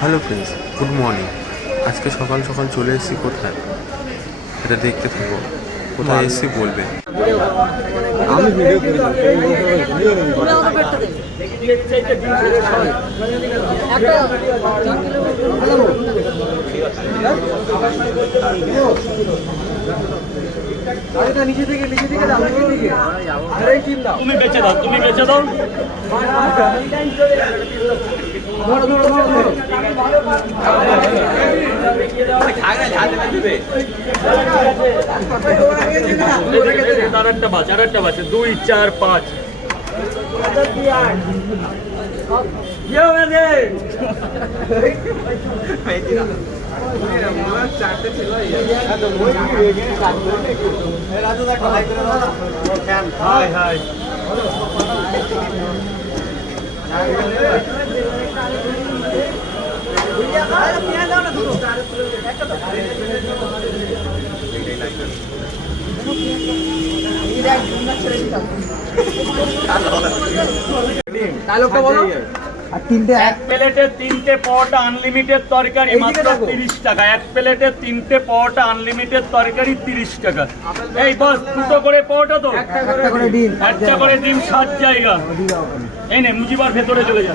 Hello friends, good morning. আজকে সকাল সকাল চলে এসেছি কোথায়, এটা দেখতে থাকবো। কোথায় এসেছি বলবে। আমি ভিডিও করি নিচে থেকে তুমি বেঁচে দাও, তুমি বেঁচে দাও। আর একটা বাজে 2, 4, 5 এক প্লেটে 3টে পরোটা আনলিমিটেড তরকারি মাত্র 30 টাকা। এক প্লেটে 3টে পরোটা আনলিমিটেড তরকারি 30 টাকা। এই বস, দুটো করে পরোটা তো, একটা করে ডিম 7 জায়গা। এই নে, মুজিবার ভেতরে চলে যা।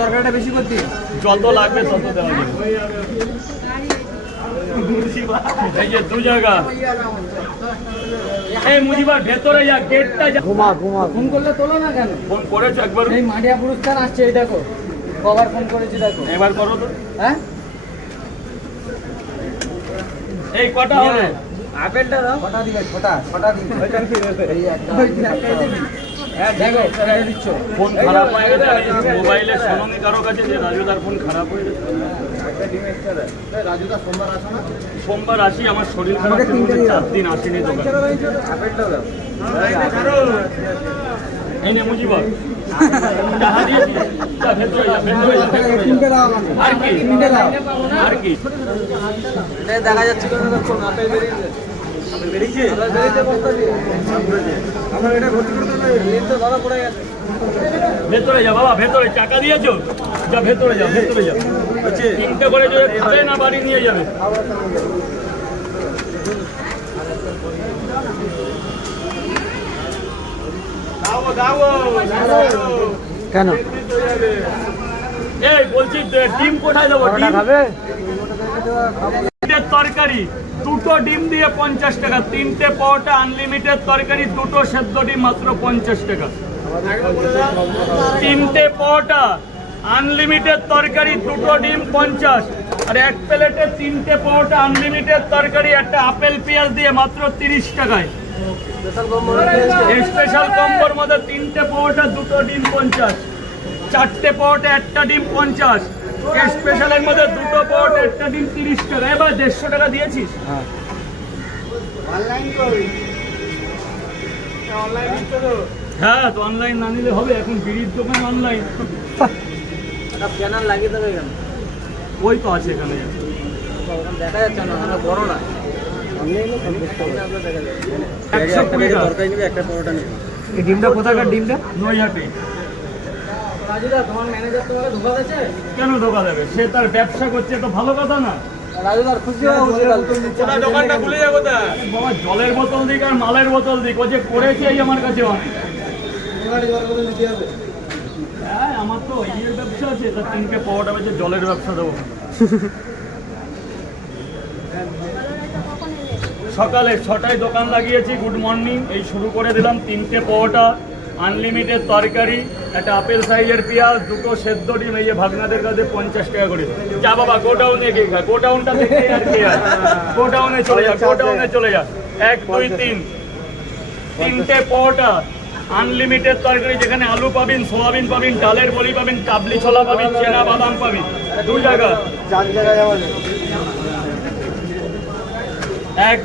তরকারিটা বেশি করতি, যত লাগবে তত দেওয়া যাবে। এই যে 2 জায়গা। এই মুজিবার ভেতরে যা, গেটটা যা। ঘুমা ফোন করলে তোলো না কেন? ফোন করেছো একবার? এই মাটিয়া পুরস্কার আসছে, এই দেখো কবার ফোন করেছি, দেখো এবার করো তো। হ্যাঁ, এই কটা হলো? আপেলটা দাও। ছটা দিবে, ছটা দিবে। এই একটা দেখো এটা দিচ্ছ। ফোন খারাপ হয়ে গেছে, মোবাইলে শোনোনি কারো কাছে যে রাজুদার ফোন খারাপ হয়ে গেছে? রাজুদা সোমবার আসো না? সোমবার আসি, আমার শরীর খারাপ ছিল, 4 দিন আসেনি দোকানে। আপেলটা দাও। এই নে মুজিবার, টাকা দিয়েছি। যা ভেতরে যা, ভেতরে যা, ভেতরে যা। তিনটে দাও। আর কি? তিনটে দাও। আর কি? এটা দেখা যাচ্ছে কেন? দেখো আপেল বেরিয়েছে। বেরিয়েছে বস্তা দিয়ে। আমরা এটা ভর্তি করতে হবে, লেন তো দাদা পড়ে গেছে। ভেতরে যা বাবা, ভেতরে। টাকা দিয়েছো? যা ভেতরে যা, ভেতরে যা। 3টে করে যদি খাবে না, বাড়ি নিয়ে যাবে। কেন? এই বলছি, ডিম কোথায় দেবো? ডিম তরকারি 2টো ডিম দিয়ে 50 টাকা। 3টে পরোটা আনলিমিটেড তরকারি, 2টো সেদ্ধ ডিম মাত্র 50 টাকা। 3টে পরোটা আনলিমিটেড তরকারি, 2টো ডিম 50। আর এক প্লেটে 3টে পরোটা আনলিমিটেড তরকারি, একটা আপেল পেঁয়াজ দিয়ে মাত্র 30 টাকায়। স্পেশাল কম্বোর মধ্যে 3টে পরোটা, 2টো ডিম 50। 4টে পরোটা, একটা ডিম 50। স্পেশালের মধ্যে 2টো পরোটা, একটা ডিম 30 টাকা। এবার 150 টাকা দিয়েছিস? হ্যাঁ, তো অনলাইন না নিলে হবে? এখন বিড়ির দোকান অনলাইন। প্যানার লাগিয়ে দেবে কেন? ওই তো আছে এখানে, দেখা যাচ্ছে না, আমরা বড় না। 120 টাকা। তরকারি নেবে, একটা পরোটা নেবে। এই ডিমটা কোথাকার? ডিমটা নৈহাটি। রাজুদা, তোমার ম্যানেজার তোমাকে ধোকা দিয়েছে? কেন ধোকা দেবে? সে তার ব্যবসা করছে, তো ভালো কথা না? রাজুদার খুশি হওয়া উচিত। দোকানটা খুলে যাবো। বাবা, জলের বোতল দিক আর মালের বোতল দিক, ও যে করেছে এই আমার কাছে অনেক। হ্যাঁ, আমার তো ইয়ের ব্যবসা আছে, তার 3টে পরোটা বেঁচে জলের ব্যবসা দেবো। সকালে 6টায় দোকান লাগিয়েছি। গুড মর্নিং, এই শুরু করে দিলাম। 3টে পরোটা আনলিমিটেড তরকারি, একটা আপেল সাইজের পেঁয়াজ, 2টো সেদ্ধ ডিম। এই যে ভাগনাদের কাছে 50 টাকা করে। যা বাবা, গোডাউনে গিয়ে খা। গোডাউনটা দেখে আর কে আর, গোডাউনে চলে যা, গোডাউনে চলে যা। 1, 2, 3 3টে পরোটা আনলিমিটেড তরকারি, যেখানে আলু পাবেন, সোয়াবিন পাবেন, ডালের বড়ি পাবেন, কাবলি ছোলা পাবেন, চেনা বাদাম পাবেন। 2 জায়গা, 4 জায়গায় যাওয়া যায়। 1,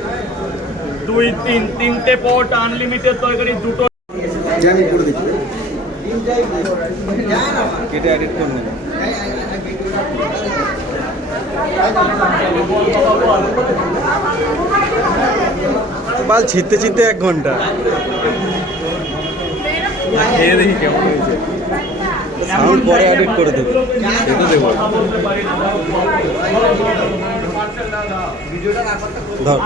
2, 3 3টে পরোটা আনলিমিটেড তরকারি, 2টো। আমি করে দিচ্ছি, কেটে এডিট করে নেব। বাল ছিটতে ছিটতে 1 ঘন্টা। খেয়ে দেখি কেমন হয়েছে। সাউন্ড পরে edit করে দেবো। এটা দেবো। ধর